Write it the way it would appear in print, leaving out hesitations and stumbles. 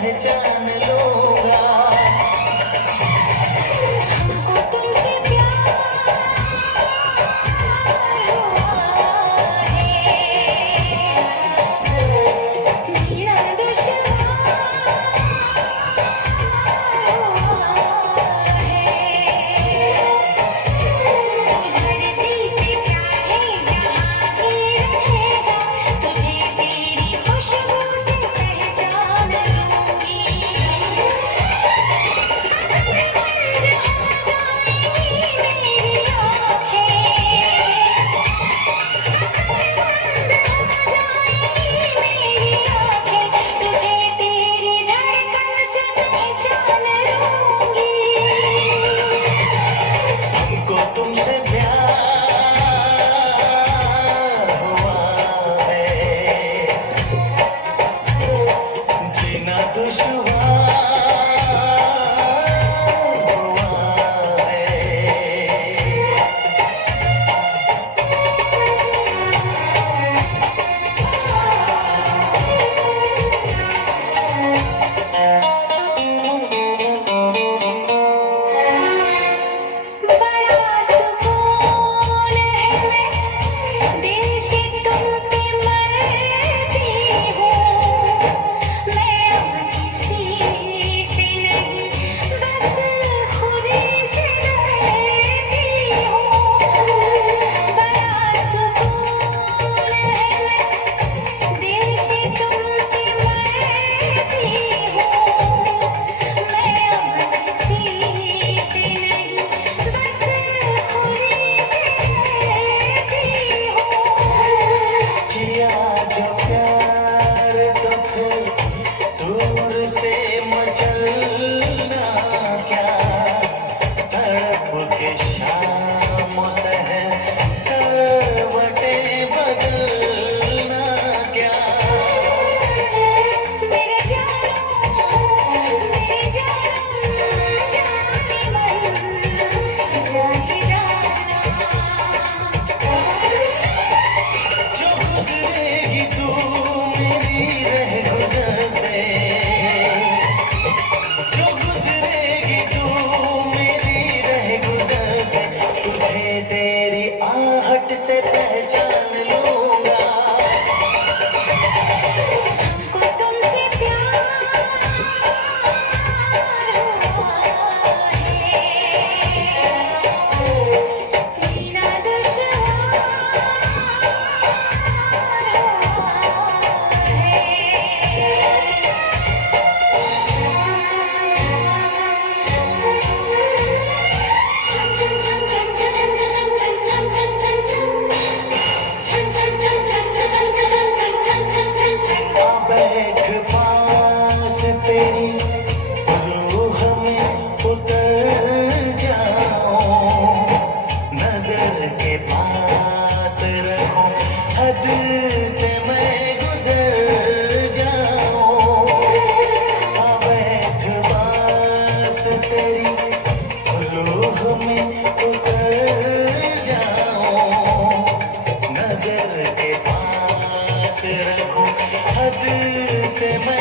पहचान लूंगा। हमको तुमसे प्यार है, जीना दुश्वार तुमसे प्यार हुआ है, जीना दुश्वार हुआ है। दूर से मचलना क्या, तड़प के शाम सहर करवटें बदलना क्या। मेरे जो गुजरेगी तू मेरी रह गुजर से, जो गुजरेगी तू मेरी रह गुजर से, तुझे तेरी आहट से पहचान लूंगा। हमको तुमसे प्यार हुआ है, जीना दुश्वार बैठ पास तेरी रूह में उतर जाऊं, नजर के पास रखूं, हद से मैं गुजर जाऊं। बैठ पास तेरी रूह में उतर जाऊं, नजर के पास रखूं, हद से मैं